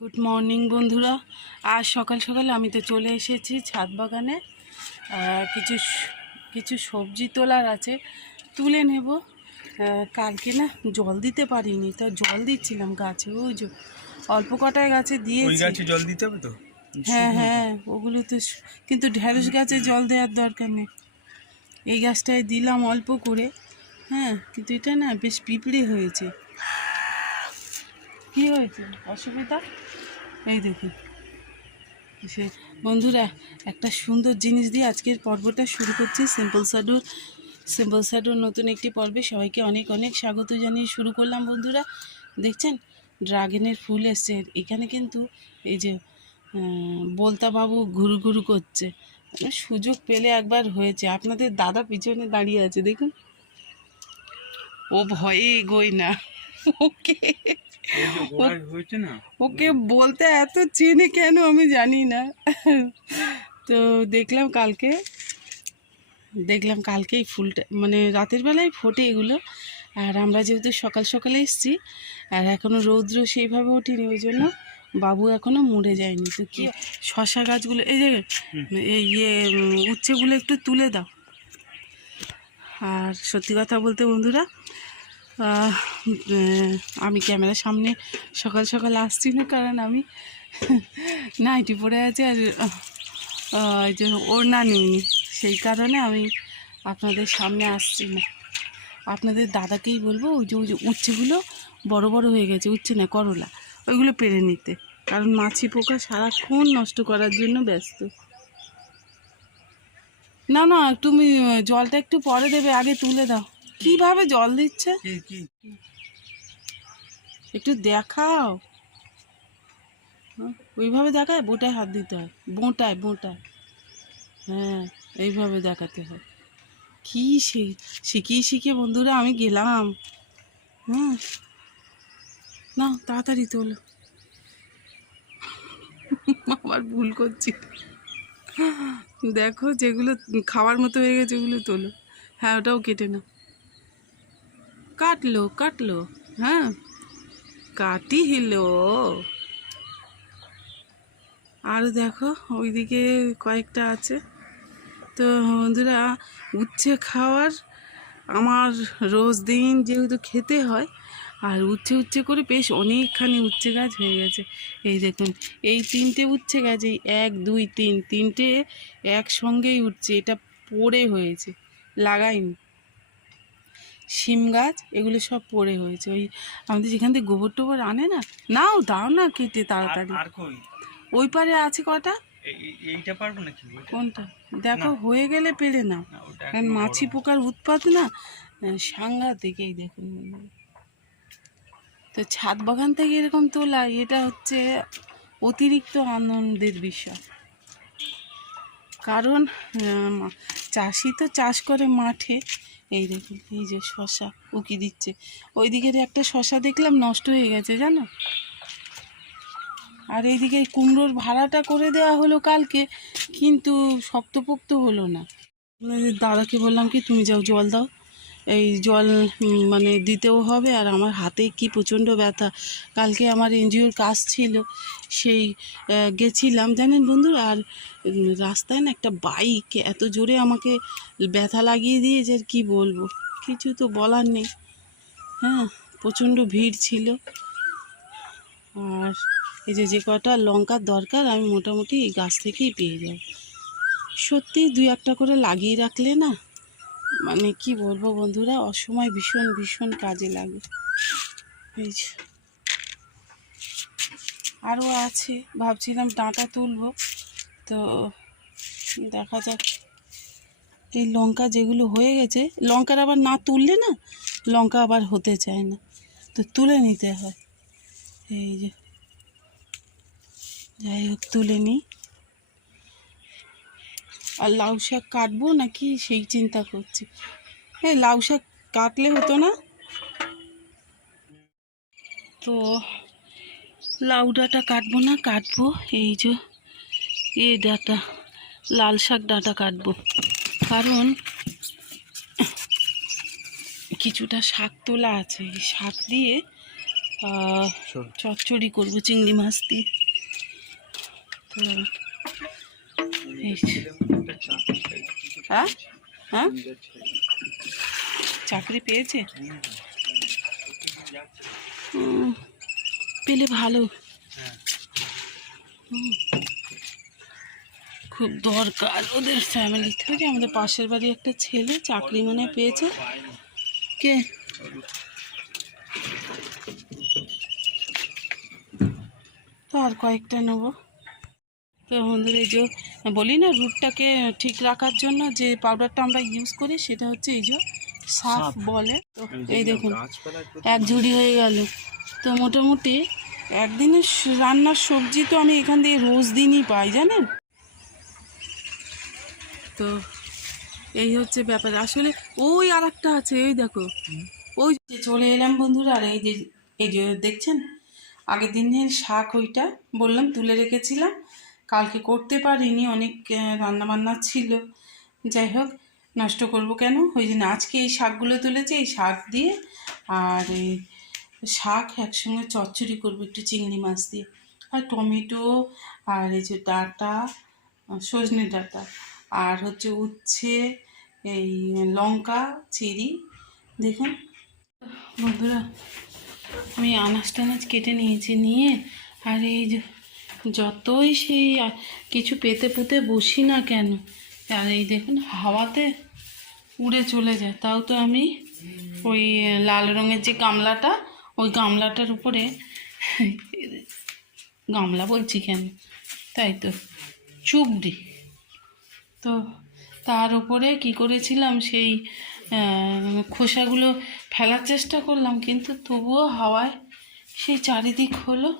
Good morning বন্ধুরা। আজ সকাল সকাল আমি তো চলে এসেছি ছাদ বাগানে। কিছু কিছু সবজি তোলার আছে, তুলে নেব। কালকে না জল দিতে পারিনি, তো জল দিচ্ছিলাম গাছে। ওই যে অল্প কটায় গাছে দিয়েছি। জল দিতে হবে তো। হ্যাঁ হ্যাঁ, ওগুলো তো কিন্তু ঢেঁড়স গাছে জল দেওয়ার দরকার নেই। এই গাছটায় দিলাম অল্প করে। হ্যাঁ, কিন্তু এটা না বেশ পিঁপড়ে হয়েছে। কী হয়েছে অসুবিধা? এই দেখুন। সে বন্ধুরা, একটা সুন্দর জিনিস দিয়ে আজকের পর্বটা শুরু করছি। সিম্পল স্যাডুর নতুন একটি পর্বে সবাইকে অনেক অনেক স্বাগত জানিয়ে শুরু করলাম। বন্ধুরা দেখছেন, ড্রাগনের ফুল এসছে এখানে, কিন্তু এই যে বলতা বাবু ঘুরু ঘুরু করছে। সুযোগ পেলে একবার হয়েছে। আপনাদের দাদা পিছনে দাঁড়িয়ে আছে, দেখুন। ও ভয়ে এগোয় না। ওকে ওকে বলতে এত চেনে কেন আমি জানি না। তো দেখলাম কালকেই ফুলটা মানে রাতের বেলায় ফোটে এগুলো। আর আমরা যেহেতু সকাল সকালে এসেছি আর এখনও রৌদ্র সেইভাবে ওঠেনি, ওই জন্য বাবু এখনও মরে যায়নি। তো কি শশা গাছগুলো, এই যে উচ্ছেগুলো একটু তুলে দাও। আর সত্যি কথা বলতে বন্ধুরা, আমি ক্যামেরার সামনে সকাল সকাল আসছি না, কারণ আমি নাইটি পরে আছি আর ওই জন্য ওড়না নিইনি, সেই কারণে আমি আপনাদের সামনে আসছি না। আপনাদের দাদাকেই বলবো ওই যে উচ্ছেগুলো বড় বড় হয়ে গেছে, উচ্ছে না করলা, ওইগুলো পেরে নিতে, কারণ মাছি পোকা সারাক্ষণ নষ্ট করার জন্য ব্যস্ত। না না, তুমি জলটা একটু পরে দেবে, আগে তুলে দাও। কিভাবে জল দিচ্ছে একটু দেখাও। ওইভাবে দেখায়, বোটায় হাত দিতে হয়, বোঁটায়। হ্যাঁ, এইভাবে দেখাতে হয়। কি শিখিয়ে বন্ধুরা আমি গেলাম। হ্যাঁ, না তাড়াতাড়ি তোলো। আবার ভুল করছি। দেখো, যেগুলো খাওয়ার মতো হয়ে গেছে ওগুলো তোলো। হ্যাঁ, ওটাও কেটে নাও। কাটলো। হ্যাঁ, কাটি হিলো। আর দেখো ওইদিকে কয়েকটা আছে। তো বন্ধুরা, উচ্ছে খাওয়ার আমার রোজ দিন যেহেতু খেতে হয়, আর উচ্ছে করে বেশ অনেকখানি উচ্ছে গাছ হয়ে গেছে। এই দেখুন, এই 3টে উচ্ছে গাছ, এই 1 2 3 3টে একসঙ্গেই উঠছে। এটা পড়ে হয়েছে, লাগাইনি। শিম গাছ এগুলো সব পড়ে হয়েছে। ওই আমাদের যেখান থেকে গোবর টোবর আনে না, দাও না কেটে তাড়াতাড়ি। ওই পারে আছে কটা। এইটা পারবো নাকি? কোনটা দেখো, হয়ে গেলে পেরে নাও, কারণ মাছি পোকার উৎপাত না সাংঘাতিক। এই দেখুন, তো ছাদ বাগান থেকে এরকম তোলা, এটা হচ্ছে অতিরিক্ত আনন্দের বিষয়। কারণ চাষি তো চাষ করে মাঠে। এই দেখুন, এই যে শশা উকি দিচ্ছে। ওই দিকের একটা শশা দেখলাম নষ্ট হয়ে গেছে, জানো। আর এইদিকে কুমড়োর ভাড়াটা করে দেওয়া হলো কালকে, কিন্তু শক্তপোক্ত হলো না। দাদাকে বললাম কি, তুমি যাও জল দাও, এই জল মানে দিতেও হবে। আর আমার হাতে কি প্রচণ্ড ব্যথা। কালকে আমার এনজিওর কাজ ছিল, সেই গেছিলাম জানেন বন্ধুরা। আর রাস্তায় না একটা বাইক এত জোরে আমাকে ব্যথা লাগিয়ে দিয়েছে, আর কি বলবো, কিছু তো বলার নেই। হ্যাঁ, প্রচণ্ড ভিড় ছিল। আর এই যে কটা লঙ্কার দরকার আমি মোটামুটি এই গাছ থেকেই পেয়ে যাই। সত্যি 2-1টা করে লাগিয়ে রাখলে না, মানে কি বলবো বন্ধুরা, অসময় ভীষণ ভীষণ কাজে লাগে। এই যে আরও আছে, ভাবছিলাম ডাঁটা তুলবো, তো দেখা যাক। এই লঙ্কা যেগুলো হয়ে গেছে, লঙ্কার আবার না তুললে না লঙ্কা আবার হতে চায় না, তো তুলে নিতে হয়। এই যে যাই হোক, তুলে নিই। আর লাউ শাক কাটবো নাকি সেই চিন্তা করছি। হ্যাঁ, লাউ শাক কাটলে হতো না? তো লাউ ডাঁটা কাটবো না, কাটবো এই যে এই ডাঁটা, লাল শাক ডাঁটা কাটবো। কারণ কিছুটা শাক তোলা আছে, এই শাক দিয়ে চচ্চড়ি করবো চিংড়ি মাছ দিয়ে। তো এই যে। হ্যাঁ হ্যাঁ, চাকরি পেয়েছে? পেলে ভালো, খুব দরকার ওদের ফ্যামিলি থেকে। আমাদের পাশের বাড়ি একটা ছেলে চাকরি মনে হয় পেয়েছে। কে? তো আর কয়েকটা নেবো। তো আমাদের এই যে বলি না, রুটটাকে ঠিক রাখার জন্য যে পাউডারটা আমরা ইউজ করি সেটা হচ্ছে এই যে সাফ বলে। তো এই দেখুন এক ঝুড়ি হয়ে গেল। তো মোটামুটি একদিনের রান্নার সবজি তো আমি এখান থেকে রোজ দিনই পাই, জানেন তো। এই হচ্ছে ব্যাপার আসলে। ওই আর একটা আছে, ওই দেখো, ওই যে চলে এলাম বন্ধুরা। আর এই যে দেখছেন আগের দিনের শাক, ওইটা বললাম তুলে রেখেছিলাম, কালকে করতে পারিনি, অনেক রান্নাবান্না ছিল। যাই হোক, নষ্ট করব কেন, ওই জন্য আজকে এই শাকগুলো তুলেছি। এই শাক দিয়ে আর এই শাক একসঙ্গে চচ্চড়ি করবো একটু চিংড়ি মাছ দিয়ে, আর টমেটো, আর এই যে ডাঁটা, সজনে ডাঁটা, আর হচ্ছে উচ্ছে, এই লঙ্কা চিরি। দেখুন বন্ধুরা, আমি আনাজ টানাজ কেটে নিয়েছি, নিয়ে আর এই যে যতই সেই কিছু পেতে পুঁতে বসি না কেন, আর এই দেখুন হাওয়াতে উড়ে চলে যায়। তাও তো আমি ওই লাল রঙের যে গামলাটা, ওই গামলাটার উপরে, গামলা বলছি কেন, তাই তো চুবড়ি, তো তার উপরে কি করেছিলাম, সেই খোসাগুলো ফেলার চেষ্টা করলাম, কিন্তু তবুও হাওয়ায় সেই চারিদিক হলো।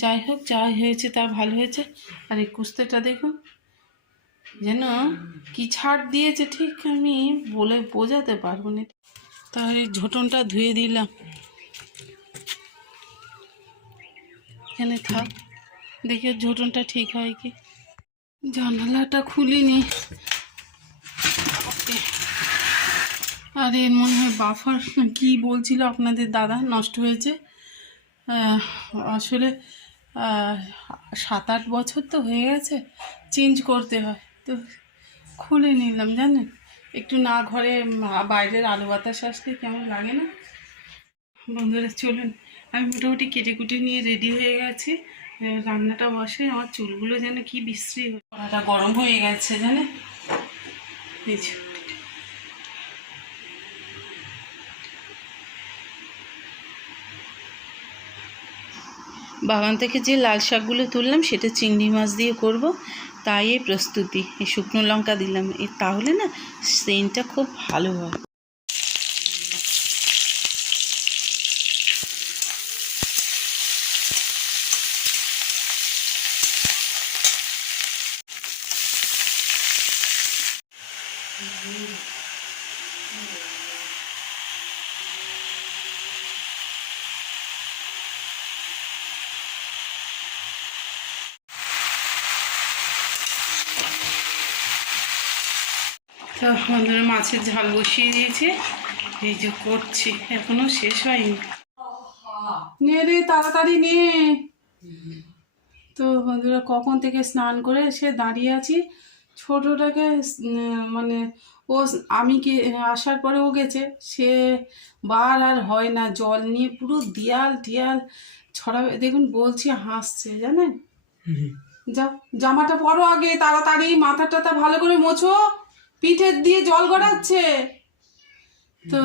যাই হোক, যা হয়েছে তা ভালো হয়েছে। আর এই কুস্তেটা দেখুন যেন কি ছাড় দিয়েছে, ঠিক আমি বলে বোঝাতে পারবো না। তার এই ঝোটনটা ধুয়ে দিলাম, এখানে থাক, দেখি ওর ঝোটনটা ঠিক হয় কি। জানালাটা খুলিনি, আর এর মনে হয় বাফার কি বলছিল আপনাদের দাদা, নষ্ট হয়েছে। আসলে 7-8 বছর তো হয়ে গেছে, চেঞ্জ করতে হয়। তো খুলে নিলাম, জানেন একটু না, ঘরে বাইরের আলো বাতাস আসলে কেমন লাগে না। বন্ধুরা চলুন, আমি মোটামুটি কেটে কুটে নিয়ে রেডি হয়ে গেছি। রান্নাটা বসে, আমার চুলগুলো যেন কি বিশ্রী, কড়াটা গরম হয়ে গেছে জানেন। বাগান থেকে যে লাল শাকগুলো তুললাম সেটা চিংড়ি মাছ দিয়ে করব, তাই এই প্রস্তুতি। এই শুকনো লঙ্কা দিলাম, তাহলে না সেন্টটা খুব ভালো হয়। তো বন্ধুরা মাছের ঝাল বসিয়ে দিয়েছি, এই যে করছি, এখনো শেষ হয়নি। নে রে তাড়াতাড়ি নে। তো বন্ধুরা কখন থেকে স্নান করে এসে দাঁড়িয়ে আছি, ছোটোটাকে মানে ও, আমি আসার পরে ও গেছে, সে বার আর হয় না, জল নিয়ে পুরো দেয়াল টিয়াল ছড়াবে। দেখুন বলছি হাসছে, জানেন। যাও জামাটা পরো আগে তাড়াতাড়ি, মাথা টাথা ভালো করে মোছো, পিঠের দিয়ে জল গড়াচ্ছে। তো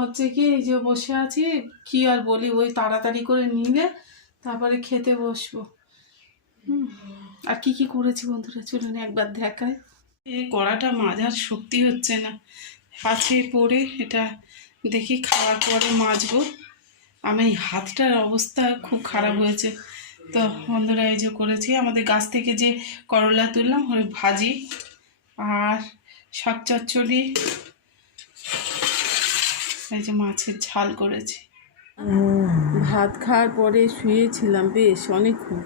হচ্ছে কি, এই যে বসে আছি, কি আর বলি, ওই তাড়াতাড়ি করে নিলে তারপরে খেতে বসবো। আর কি কি করেছি বন্ধুরা চলুন একবার দেখায়। এই কড়াটা মাজার শক্তি হচ্ছে না, আছে পড়ে, এটা দেখি খাওয়ার পরে মাজবো। আমি হাতটার অবস্থা খুব খারাপ হয়েছে। তো বন্ধুরা এই যে করেছি, আমাদের গাছ থেকে যে করলা তুললাম ওই ভাজি, আর শাক চচ্চড়ি, এই যে মাছের ঝাল করেছি। ভাত খাওয়ার পরে শুয়েছিলাম বেশ অনেকক্ষণ,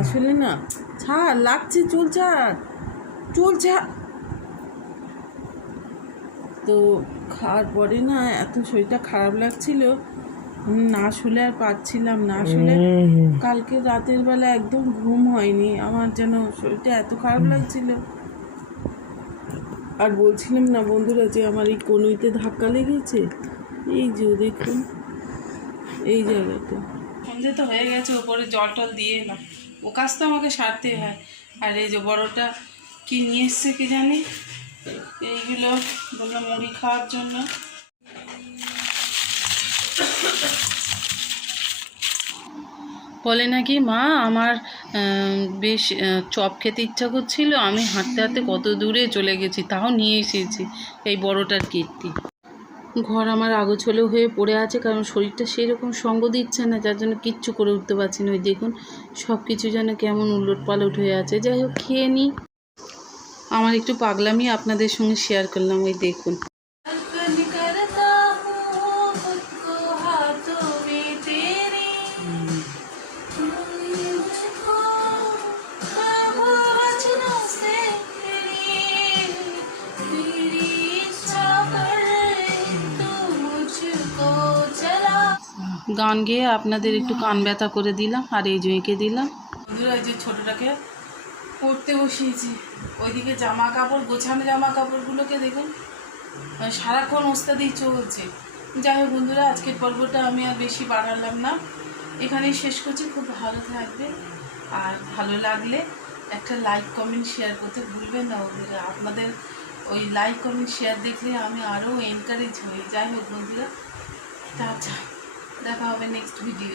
আসলে না ছাড় লাগছে, চুল ছাড়, চুল ছাড়। তো খাওয়ার পরে না এত শরীরটা খারাপ লাগছিল, না শুলে আর পাচ্ছিলাম না, আসলে কালকে রাতের বেলা একদম ঘুম হয়নি আমার, যেন শরীরটা এত খারাপ লাগছিল। আর বলছিলাম না বন্ধুরা যে আমার এই কনুইতে ধাক্কা লেগেছে, এই যে দেখুন এই জায়গাটা। সন্ধে তো হয়ে গেছে, ওপরে জল টল দিয়ে এলাম, ও কাজ তো আমাকে সারতে হয়। আর এই যে বড়টা কি নিয়ে এসছে কি জানি, এইগুলো বললো মুড়ি খাওয়ার জন্য। বলে নাকি মা আমার বেশ চপ খেতে ইচ্ছা করছিল, আমি হাঁটতে হাঁটতে কত দূরে চলে গেছি, তাও নিয়ে এসেছি এই বড়টার কীর্তি। ঘর আমার আগোছালো হয়ে পড়ে আছে, কারণ শরীরটা সেরকম সঙ্গ দিচ্ছে না, যার জন্য কিচ্ছু করে উঠতে পারছি না। ওই দেখুন সব কিছু যেন কেমন উলট পালট হয়ে আছে। যাই হোক, খেয়ে নিই। আমার একটু পাগলামি আপনাদের সঙ্গে শেয়ার করলাম। ওই দেখুন গান গেয়ে আপনাদের একটু কান ব্যথা করে দিলাম, আর এই যে এঁকে দিলাম। বন্ধুরা এই যে ছোটোটাকে পড়তে বসিয়েছি, ওইদিকে জামা কাপড় গোছানো, জামা কাপড়গুলোকে দেখুন সারাক্ষণ ওস্তাদি চলছে। যাই হোক বন্ধুরা, আজকের পর্বটা আমি আর বেশি বাড়ালাম না, এখানেই শেষ করছি। খুব ভালো থাকবে, আর ভালো লাগলে একটা লাইক কমেন্ট শেয়ার করতে ভুলবেন না বন্ধুরা। আপনাদের ওই লাইক কমেন্ট শেয়ার দেখলে আমি আরও এনকারেজ হই। যাই হোক বন্ধুরা, টাটা, দেখা হবে নেক্সট ভিডিও।